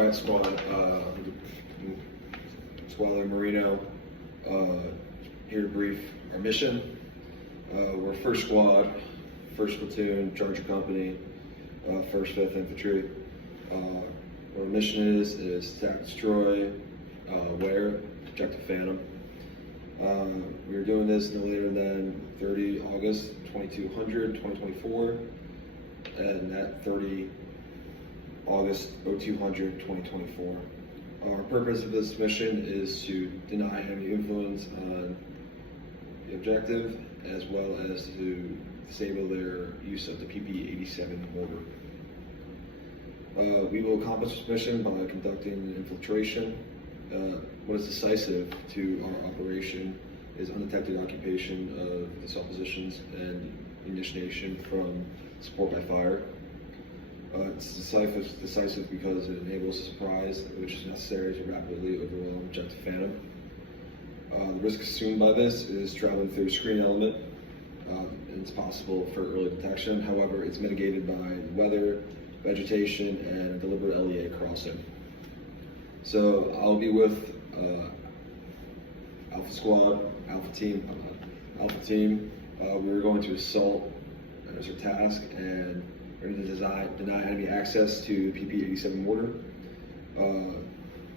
Alright, squad. Squad Marino. Here to brief our mission. We're first squad, first platoon, Charger Company, 1st, 5th Infantry. What our mission is attack, destroy, where, objective Phantom. We're doing this no later than 30 August 2200, 2024, and at 30 August 0200, 2024. Our purpose of this mission is to deny enemy influence on the objective, as well as to disable their use of the PP-87 mortar. We will accomplish this mission by conducting an infiltration. What is decisive to our operation is undetected occupation of the cell positions and initiation from support by fire. It's decisive because it enables a surprise, which is necessary to rapidly overwhelm objective Phantom. The risk assumed by this is traveling through a screen element. It's possible for early detection. However, it's mitigated by weather, vegetation, and a deliberate LEA crossing. So I'll be with Alpha Squad, Alpha Team. We're going to assault as our task, and we're going to deny enemy access to PP-87 mortar.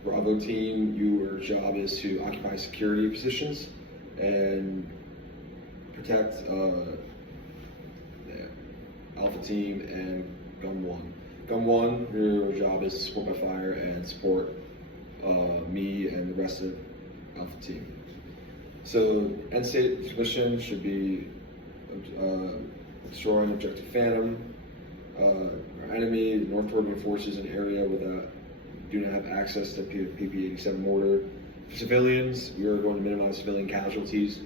Bravo Team, your job is to occupy security positions and protect Alpha Team and Gun 1. Gun 1, your job is to support by fire and support me and the rest of Alpha Team. So, end state of this mission should be destroying objective Phantom. Our enemy, northward forces an area without do not have access to PP-87 mortar. For civilians, we are going to minimize civilian casualties,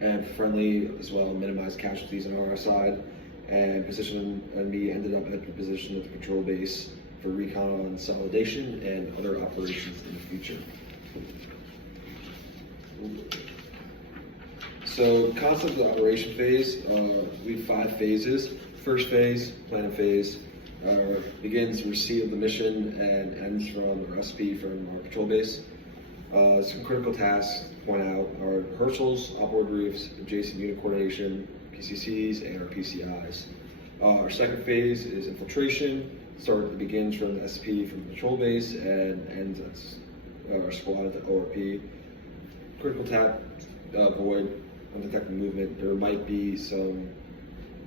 and for friendly as well, minimize casualties on our side. And position and me ended up at the position of the patrol base for recon consolidation and other operations in the future. So, concept of the operation phase, we have 5 phases. First phase, planning phase, begins receipt of the mission and ends from the recipe from our patrol base. Some critical tasks to point out are rehearsals, onboard briefs, adjacent unit coordination, PCCs, and our PCIs. Our second phase is infiltration. Begins from the SP from the patrol base and ends at our squad at the ORP. Critical task, avoid undetected movement. There might be some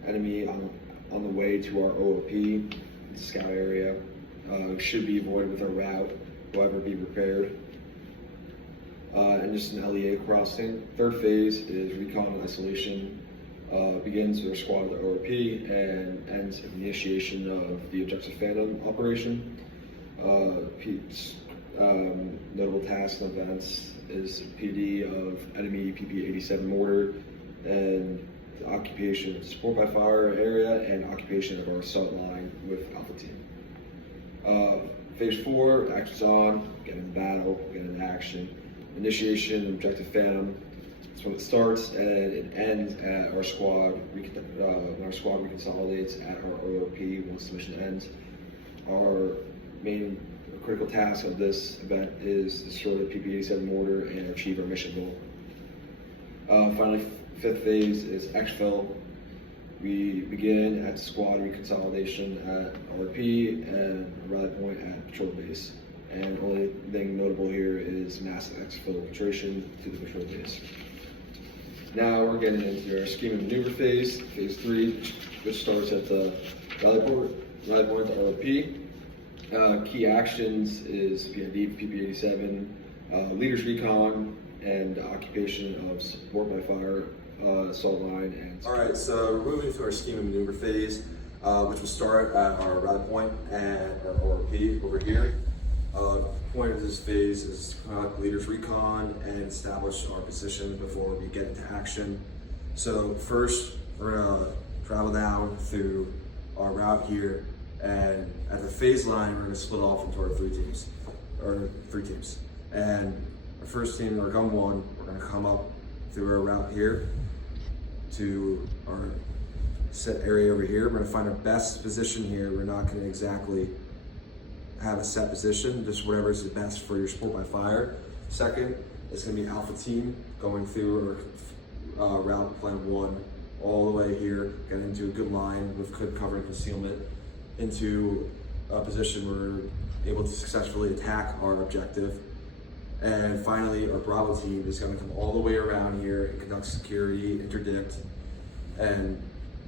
enemy on the way to our OOP, the scout area. Should be avoided with our route, however, be prepared. And just an LEA crossing. Third phase is recon and isolation. Begins with our squad at the OOP and ends with the initiation of the objective Phantom operation. Notable tasks and events is PD of enemy PP-87 mortar and the occupation of support by fire area and occupation of our assault line with Alpha Team. Phase 4, actions on, get in battle, get in action. Initiation, objective Phantom. That's when it starts, and it ends at our squad. When our squad reconsolidates at our OOP once the mission ends. Our main critical task of this event is to destroy the PP-87 mortar and achieve our mission goal. Finally, 5th phase is exfil. We begin at squad reconsolidation at RP and rally point at patrol base. And the only thing notable here is mass exfiltration to the patrol base. Now we're getting into our scheme and maneuver phase, phase 3, which starts at the rally point at the RP. Key actions is PID, PP-87, leaders recon, and occupation of support by fire, assault line, and... Alright, so we're moving to our scheme and maneuver phase, which will start at our rally point and our ORP over here. The point of this phase is to conduct leaders recon and establish our position before we get into action. So first, we're gonna travel down through our route here, and at the phase line, we're gonna split off into our three teams. And our first team, our Gun 1, we're gonna come up through our route here to our set area over here. We're gonna find our best position here. We're not gonna exactly have a set position, just whatever is best for your support by fire. Second, it's going to be Alpha Team going through route plan 1 all the way here, getting into a good line with good cover and concealment into a position where we're able to successfully attack our objective. And finally, our Bravo team is going to come all the way around here and conduct security, interdict, and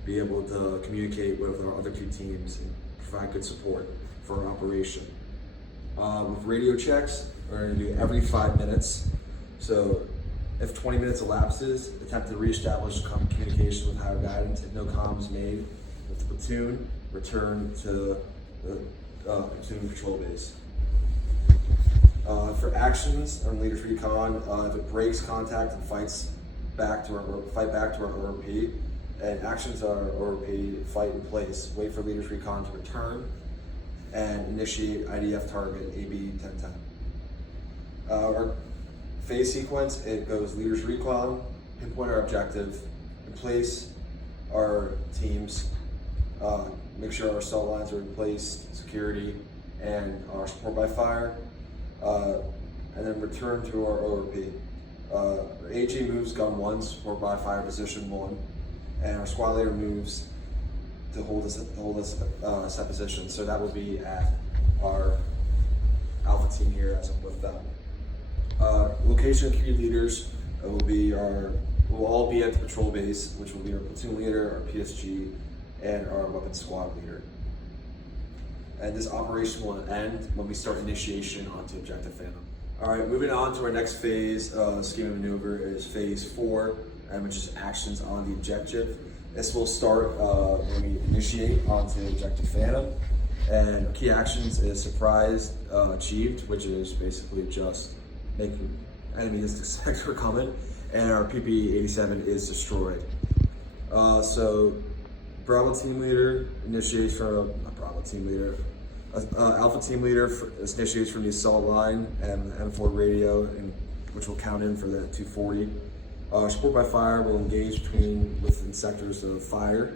be able to communicate with our other 2 teams and provide good support for our operation. With radio checks, we're going to do every 5 minutes. So if 20 minutes elapses, attempt to reestablish communication with higher guidance. If no comms made with the platoon, return to the platoon patrol base. For actions on Leaders Recon, if it breaks contact and fight back to our ORP, and actions are ORP, fight in place, wait for Leaders Recon to return, and initiate IDF target AB 1010. Our phase sequence, it goes Leaders Recon, pinpoint our objective, in place our teams, make sure our assault lines are in place, security, and our support by fire, and then return to our ORP. Our AG moves gun 1, support by fire position 1, and our squad leader moves to hold us set position. So that will be at our Alpha team here as I'm with them. Location key leaders will all be at the patrol base, which will be our platoon leader, our PSG, and our weapons squad leader. And this operation will end when we start initiation onto Objective Phantom. All right, moving on to our next phase, scheme of maneuver is phase 4, which is actions on the objective. This will start when we initiate onto Objective Phantom. And key actions is surprise achieved, which is basically just making enemies expect we're coming, and our PP-87 is destroyed. So Bravo team leader initiates from, not Bravo team leader, Alpha team leader initiates from the assault line and M4 radio, which will count in for the 240. Support by fire will engage within sectors of fire,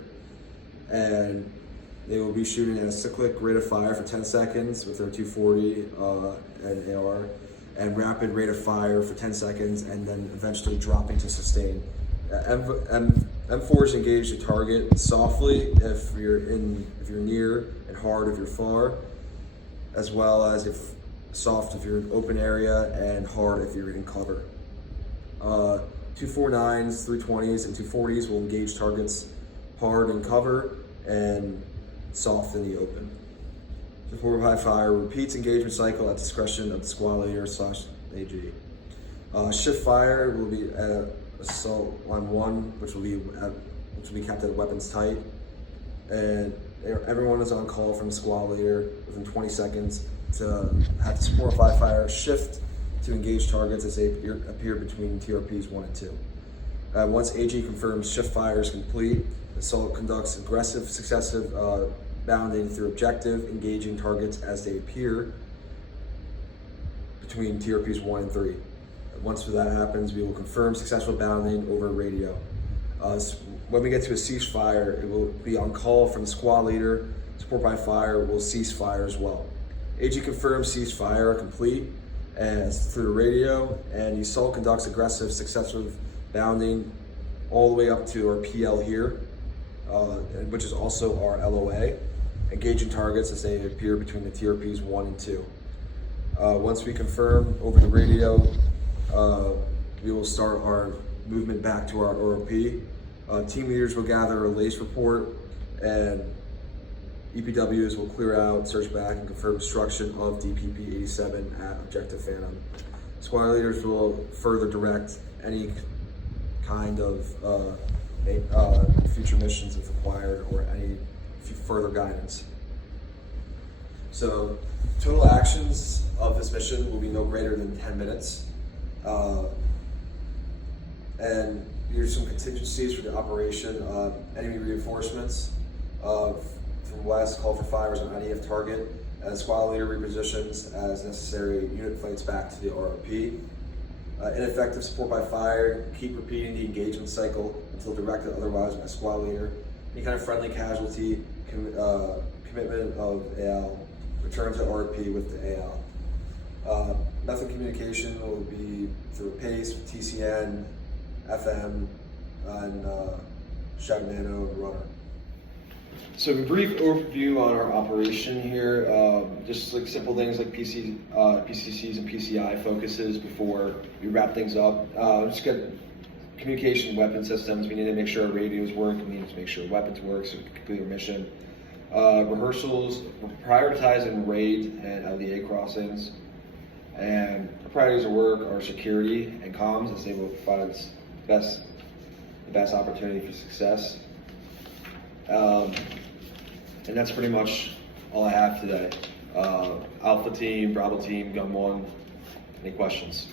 and they will be shooting at a cyclic rate of fire for 10 seconds with their 240 and AR, and rapid rate of fire for 10 seconds, and then eventually dropping to sustain. M4s engage the target softly if you're near, and hard if you're far, as well as if soft if you're in open area, and hard if you're in cover. 249s, 320s, and 240s will engage targets hard in cover and soft in the open. Support by fire repeats engagement cycle at discretion of the squad leader / AG. Shift fire will be at assault line 1, which will be kept at weapons tight, and everyone is on call from the squad leader within 20 seconds to have the support by fire shift to engage targets as they appear between TRPs 1 and 2. Once AG confirms shift fire is complete, assault conducts aggressive successive bounding through objective, engaging targets as they appear between TRPs 1 and 3. Once that happens, we will confirm successful bounding over radio. When we get to a ceasefire, it will be on call from the squad leader. Support by fire will cease fire as well. AG confirms ceasefire complete and through the radio, and the assault conducts aggressive successive bounding all the way up to our PL here, which is also our LOA, engaging targets as they appear between the TRPs 1 and 2. Once we confirm over the radio, we will start our movement back to our ORP. Team leaders will gather a LACE report, and EPWs will clear out, search back, and confirm destruction of DPP-87 at Objective Phantom. Squad leaders will further direct any kind of future missions if required, or any further guidance. So total actions of this mission will be no greater than 10 minutes. And here's some contingencies for the operation. Enemy reinforcements from west, call for fires on IDF target, as squad leader repositions as necessary, unit fights back to the ROP. Ineffective support by fire, keep repeating the engagement cycle until directed otherwise by squad leader. Any kind of friendly casualty, commitment of AL return to RP with the AL. Method of communication will be through PACE, TCN, FM, and Shout Nano and Runner. So a brief overview on our operation here, just like simple things like PCCs and PCI focuses before we wrap things up. Just got communication weapon systems. We need to make sure our radios work. We need to make sure weapons work so we can complete our mission. Rehearsals, we're prioritizing raid and LDA crossings. And our priorities of work are security and comms, as they will provide us the best opportunity for success. And that's pretty much all I have today. Alpha team, Bravo team, Gun 1, any questions?